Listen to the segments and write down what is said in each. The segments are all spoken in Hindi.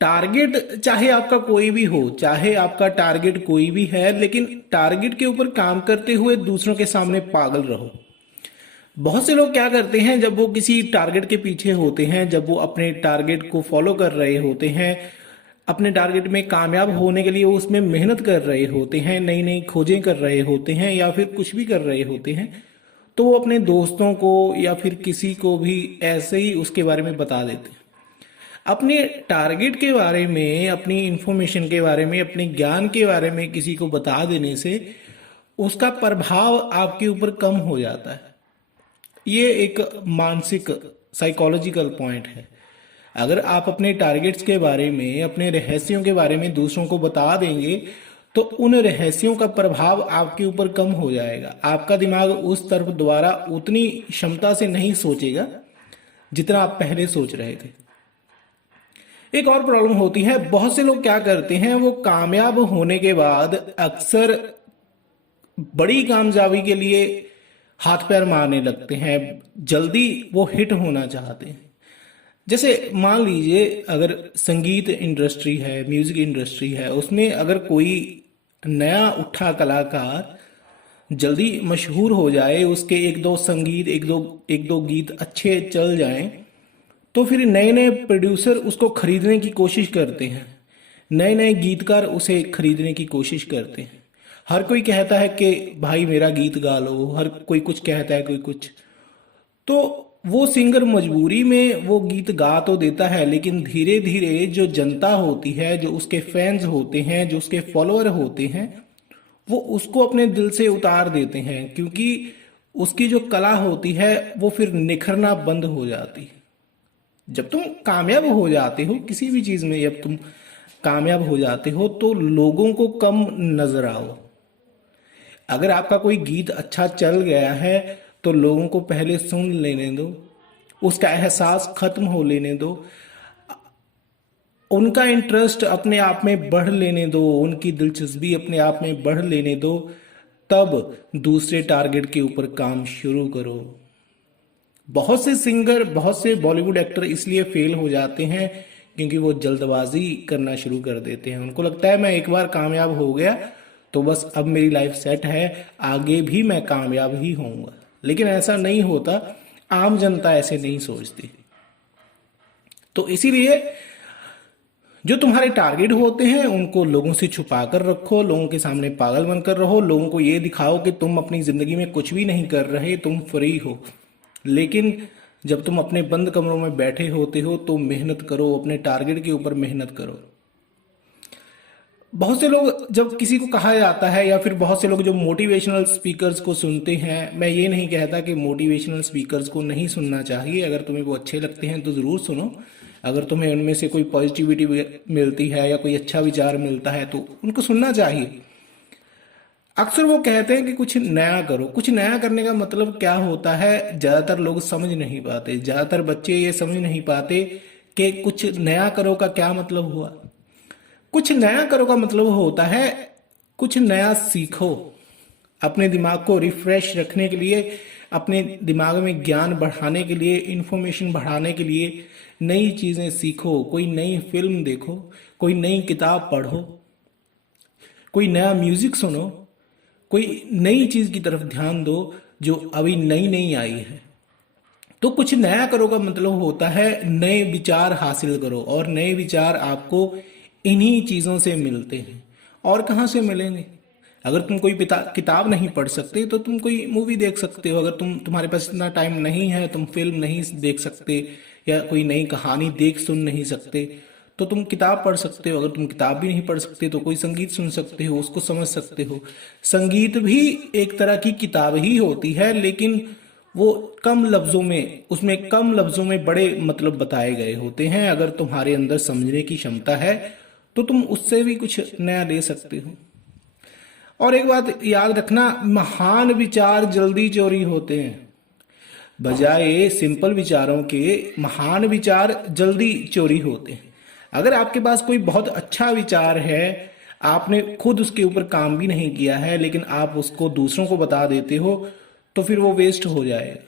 टारगेट चाहे आपका कोई भी हो, चाहे आपका टारगेट कोई भी है, लेकिन टारगेट के ऊपर काम करते हुए दूसरों के सामने पागल रहो। बहुत से लोग क्या करते हैं, जब वो किसी टारगेट के पीछे होते हैं, जब वो अपने टारगेट को फॉलो कर रहे होते हैं, अपने टारगेट में कामयाब होने के लिए वो उसमें मेहनत कर रहे होते हैं, नई नई खोजें कर रहे होते हैं या फिर कुछ भी कर रहे होते हैं, तो वो अपने दोस्तों को या फिर किसी को भी ऐसे ही उसके बारे में बता देते हैं। अपने टारगेट के बारे में, अपनी इंफॉर्मेशन के बारे में, अपने ज्ञान के बारे में किसी को बता देने से उसका प्रभाव आपके ऊपर कम हो जाता है। ये एक मानसिक साइकोलॉजिकल पॉइंट है। अगर आप अपने टारगेट्स के बारे में, अपने रहस्यों के बारे में दूसरों को बता देंगे तो उन रहस्यों का प्रभाव आपके ऊपर कम हो जाएगा। आपका दिमाग उस तरफ दोबारा उतनी क्षमता से नहीं सोचेगा जितना आप पहले सोच रहे थे। एक और प्रॉब्लम होती है, बहुत से लोग क्या करते हैं, वो कामयाब होने के बाद अक्सर बड़ी कामयाबी के लिए हाथ पैर मारने लगते हैं, जल्दी वो हिट होना चाहते हैं। जैसे मान लीजिए अगर संगीत इंडस्ट्री है, म्यूजिक इंडस्ट्री है, उसमें अगर कोई नया उठा कलाकार जल्दी मशहूर हो जाए, उसके एक दो संगीत, एक दो गीत अच्छे चल जाएं, तो फिर नए नए प्रोड्यूसर उसको खरीदने की कोशिश करते हैं, नए नए गीतकार उसे खरीदने की कोशिश करते हैं। हर कोई कहता है कि भाई मेरा गीत गा लो, हर कोई कुछ कहता है, कोई कुछ। तो वो सिंगर मजबूरी में वो गीत गा तो देता है, लेकिन धीरे धीरे जो जनता होती है, जो उसके फैंस होते हैं, जो उसके फॉलोअर होते हैं, वो उसको अपने दिल से उतार देते हैं, क्योंकि उसकी जो कला होती है वो फिर निखरना बंद हो जाती है। जब तुम कामयाब हो जाते हो किसी भी चीज में, जब तुम कामयाब हो जाते हो तो लोगों को कम नजर आओ। अगर आपका कोई गीत अच्छा चल गया है तो लोगों को पहले सुन लेने दो, उसका एहसास खत्म हो लेने दो, उनका इंटरेस्ट अपने आप में बढ़ लेने दो, उनकी दिलचस्पी अपने आप में बढ़ लेने दो, तब दूसरे टारगेट के ऊपर काम शुरू करो। बहुत से सिंगर, बहुत से बॉलीवुड एक्टर इसलिए फेल हो जाते हैं क्योंकि वो जल्दबाजी करना शुरू कर देते हैं। उनको लगता है मैं एक बार कामयाब हो गया तो बस अब मेरी लाइफ सेट है, आगे भी मैं कामयाब ही होऊंगा। लेकिन ऐसा नहीं होता, आम जनता ऐसे नहीं सोचती। तो इसीलिए जो तुम्हारे टारगेट होते हैं उनको लोगों से छुपा कर रखो, लोगों के सामने पागल बनकर रहो, लोगों को ये दिखाओ कि तुम अपनी जिंदगी में कुछ भी नहीं कर रहे, तुम फ्री हो। लेकिन जब तुम अपने बंद कमरों में बैठे होते हो तो मेहनत करो, अपने टारगेट के ऊपर मेहनत करो। बहुत से लोग, जब किसी को कहा जाता है, या फिर बहुत से लोग जो मोटिवेशनल स्पीकर्स को सुनते हैं, मैं ये नहीं कहता कि मोटिवेशनल स्पीकर्स को नहीं सुनना चाहिए, अगर तुम्हें वो अच्छे लगते हैं तो ज़रूर सुनो। अगर तुम्हें उनमें से कोई पॉजिटिविटी मिलती है या कोई अच्छा विचार मिलता है तो उनको सुनना चाहिए। अक्सर वो कहते हैं कि कुछ नया करो। कुछ नया करने का मतलब क्या होता है, ज़्यादातर लोग समझ नहीं पाते, ज़्यादातर बच्चे ये समझ नहीं पाते कि कुछ नया करो का क्या मतलब हुआ। कुछ नया करो का मतलब होता है कुछ नया सीखो, अपने दिमाग को रिफ्रेश रखने के लिए, अपने दिमाग में ज्ञान बढ़ाने के लिए, इंफॉर्मेशन बढ़ाने के लिए नई चीजें सीखो, कोई नई फिल्म देखो, कोई नई किताब पढ़ो, कोई नया म्यूजिक सुनो, कोई नई चीज की तरफ ध्यान दो जो अभी नई नई आई है। तो कुछ नया करो का मतलब होता है नए विचार हासिल करो, और नए विचार आपको इन्हीं चीजों से मिलते हैं। और कहाँ से मिलेंगे? अगर तुम कोई किताब नहीं पढ़ सकते तो तुम कोई मूवी देख सकते हो। अगर तुम्हारे पास इतना टाइम नहीं है, तुम फिल्म नहीं देख सकते या कोई नई कहानी देख सुन नहीं सकते, तो तुम किताब पढ़ सकते हो। अगर तुम किताब भी नहीं पढ़ सकते तो कोई संगीत सुन सकते हो, उसको समझ सकते हो। संगीत भी एक तरह की किताब ही होती है, लेकिन वो कम लफ्जों में, उसमें कम लफ्जों में बड़े मतलब बताए गए होते हैं। अगर तुम्हारे अंदर समझने की क्षमता है तो तुम उससे भी कुछ नया ले सकते हो। और एक बात याद रखना, महान विचार जल्दी चोरी होते हैं, बजाय सिंपल विचारों के महान विचार जल्दी चोरी होते हैं। अगर आपके पास कोई बहुत अच्छा विचार है, आपने खुद उसके ऊपर काम भी नहीं किया है, लेकिन आप उसको दूसरों को बता देते हो, तो फिर वो वेस्ट हो जाएगा।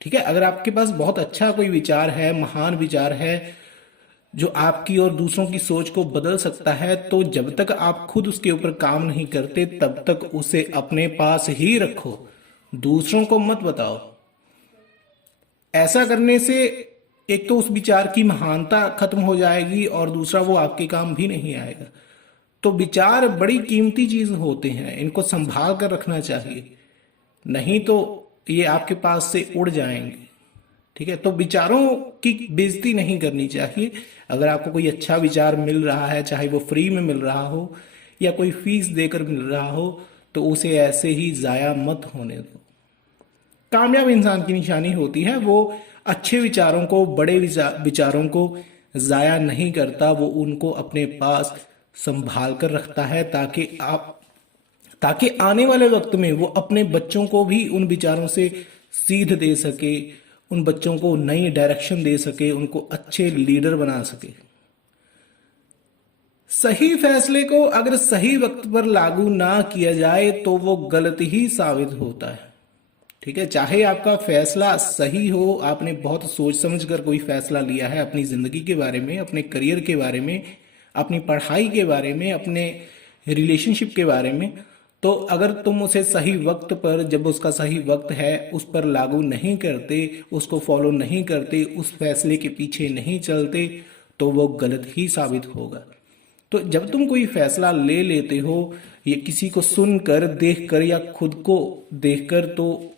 ठीक है, अगर आपके पास बहुत अच्छा कोई विचार है, महान विचार है, जो आपकी और दूसरों की सोच को बदल सकता है, तो जब तक आप खुद उसके ऊपर काम नहीं करते तब तक उसे अपने पास ही रखो, दूसरों को मत बताओ। ऐसा करने से एक तो उस विचार की महानता खत्म हो जाएगी और दूसरा वो आपके काम भी नहीं आएगा। तो विचार बड़ी कीमती चीज होते हैं, इनको संभाल कर रखना चाहिए, नहीं तो ये आपके पास से उड़ जाएंगे। ठीक है, तो विचारों की बेइज्जती नहीं करनी चाहिए। अगर आपको कोई अच्छा विचार मिल रहा है, चाहे वो फ्री में मिल रहा हो या कोई फीस देकर मिल रहा हो, तो उसे ऐसे ही जाया मत होने दो। कामयाब इंसान की निशानी होती है वो अच्छे विचारों को, बड़े विचारों को जाया नहीं करता, वो उनको अपने पास संभाल कर रखता है ताकि आने वाले वक्त में वो अपने बच्चों को भी उन विचारों से सीध दे सके, उन बच्चों को नई डायरेक्शन दे सके, उनको अच्छे लीडर बना सके। सही फैसले को अगर सही वक्त पर लागू ना किया जाए तो वो गलत ही साबित होता है। ठीक है, चाहे आपका फैसला सही हो, आपने बहुत सोच समझ कर कोई फैसला लिया है अपनी जिंदगी के बारे में, अपने करियर के बारे में, अपनी पढ़ाई के बारे में, अपने रिलेशनशिप के बारे में, तो अगर तुम उसे सही वक्त पर, जब उसका सही वक्त है, उस पर लागू नहीं करते, उसको फॉलो नहीं करते, उस फैसले के पीछे नहीं चलते, तो वो गलत ही साबित होगा। तो जब तुम कोई फैसला ले लेते हो, ये किसी को सुनकर, देखकर या खुद को देखकर, तो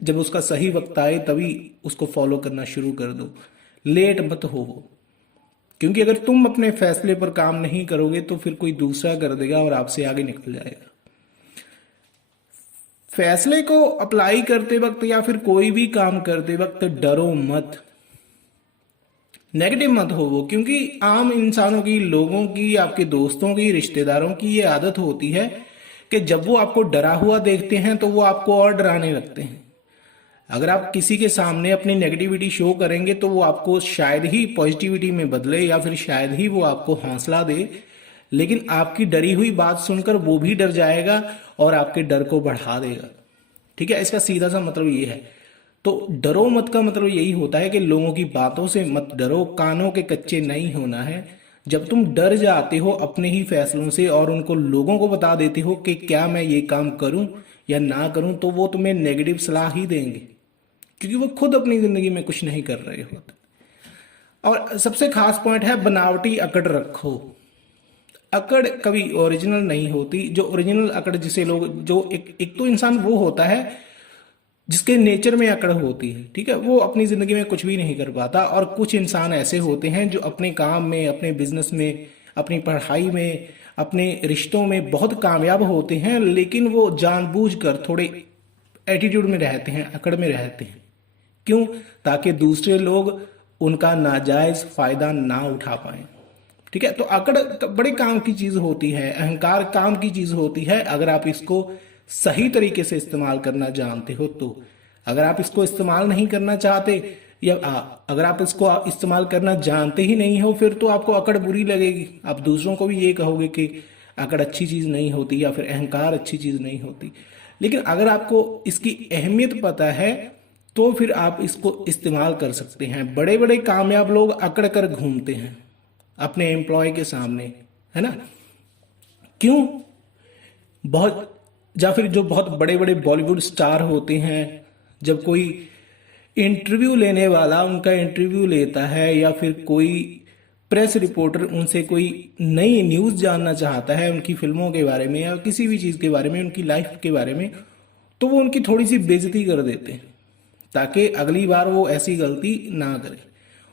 जब उसका सही वक्त आए तभी उसको फॉलो करना शुरू कर दो, लेट मत हो वो। क्योंकि अगर तुम अपने फैसले पर काम नहीं करोगे तो फिर कोई दूसरा कर देगा और आपसे आगे निकल जाएगा। फैसले को अप्लाई करते वक्त या फिर कोई भी काम करते वक्त डरो मत, नेगेटिव मत हो वो। क्योंकि आम इंसानों की, लोगों की, आपके दोस्तों की, रिश्तेदारों की ये आदत होती है कि जब वो आपको डरा हुआ देखते हैं तो वो आपको और डराने लगते हैं। अगर आप किसी के सामने अपनी नेगेटिविटी शो करेंगे तो वो आपको शायद ही पॉजिटिविटी में बदले या फिर शायद ही वो आपको हौसला दे, लेकिन आपकी डरी हुई बात सुनकर वो भी डर जाएगा और आपके डर को बढ़ा देगा। ठीक है, इसका सीधा सा मतलब ये है। तो डरो मत का मतलब यही होता है कि लोगों की बातों से मत डरो, कानों के कच्चे नहीं होना है। जब तुम डर जाते हो अपने ही फैसलों से और उनको, लोगों को बता देते हो कि क्या मैं ये काम करूं या ना करूं, तो वो तुम्हें नेगेटिव सलाह ही देंगे, क्योंकि वो खुद अपनी जिंदगी में कुछ नहीं कर रहे होते। और सबसे खास पॉइंट है, बनावटी अकड़ रखो। अकड़ कभी ओरिजिनल नहीं होती। जो ओरिजिनल अकड़, जिसे लोग, जो एक तो इंसान वो होता है जिसके नेचर में अकड़ होती है, ठीक है, वो अपनी जिंदगी में कुछ भी नहीं कर पाता। और कुछ इंसान ऐसे होते हैं जो अपने काम में, अपने बिजनेस में, अपनी पढ़ाई में, अपने रिश्तों में बहुत कामयाब होते हैं, लेकिन वो जानबूझकर थोड़े एटीट्यूड में रहते हैं, अकड़ में रहते हैं। क्यों? ताकि दूसरे लोग उनका नाजायज फायदा ना उठा पाए। ठीक है, तो अकड़ बड़े काम की चीज होती है, अहंकार काम की चीज होती है, अगर आप इसको सही तरीके से इस्तेमाल करना जानते हो तो। अगर आप इसको इस्तेमाल नहीं करना चाहते या अगर आप इसको इस्तेमाल करना जानते ही नहीं हो, फिर तो आपको अकड़ बुरी लगेगी। आप दूसरों को भी ये कहोगे कि अकड़ अच्छी चीज नहीं होती या फिर अहंकार अच्छी चीज नहीं होती। लेकिन अगर आपको इसकी अहमियत पता है तो फिर आप इसको इस्तेमाल कर सकते हैं। बड़े बड़े कामयाब लोग अकड़ कर घूमते हैं अपने एम्प्लॉय के सामने, है ना? क्यों? बहुत, या फिर जो बहुत बड़े बड़े बॉलीवुड स्टार होते हैं, जब कोई इंटरव्यू लेने वाला उनका इंटरव्यू लेता है या फिर कोई प्रेस रिपोर्टर उनसे कोई नई न्यूज़ जानना चाहता है उनकी फिल्मों के बारे में या किसी भी चीज़ के बारे में, उनकी लाइफ के बारे में, तो वो उनकी थोड़ी सी बेइज्जती कर देते हैं ताकि अगली बार वो ऐसी गलती ना करे।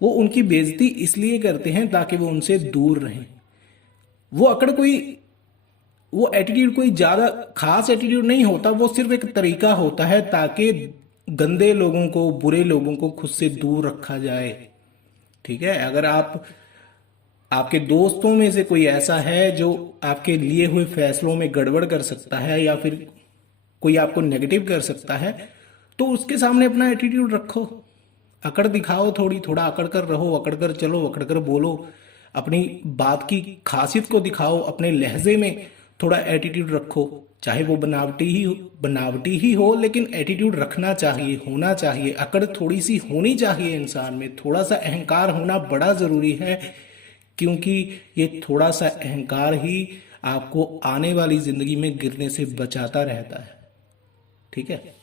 वो उनकी बेइज्जती इसलिए करते हैं ताकि वो उनसे दूर रहें। वो अकड़ वो एटीट्यूड कोई ज्यादा खास एटीट्यूड नहीं होता, वो सिर्फ एक तरीका होता है ताकि गंदे लोगों को, बुरे लोगों को खुद से दूर रखा जाए। ठीक है, अगर आपके दोस्तों में से कोई ऐसा है जो आपके लिए हुए फैसलों में गड़बड़ कर सकता है या फिर कोई आपको नेगेटिव कर सकता है, तो उसके सामने अपना एटीट्यूड रखो, अकड़ दिखाओ, थोड़ा अकड़ कर रहो, अकड़ कर चलो, अकड़ कर बोलो, अपनी बात की खासियत को दिखाओ, अपने लहजे में थोड़ा एटीट्यूड रखो। चाहे वो बनावटी ही हो, लेकिन एटीट्यूड रखना चाहिए, होना चाहिए। अकड़ थोड़ी सी होनी चाहिए इंसान में, थोड़ा सा अहंकार होना बड़ा जरूरी है। क्योंकि ये थोड़ा सा अहंकार ही आपको आने वाली जिंदगी में गिरने से बचाता रहता है। ठीक है।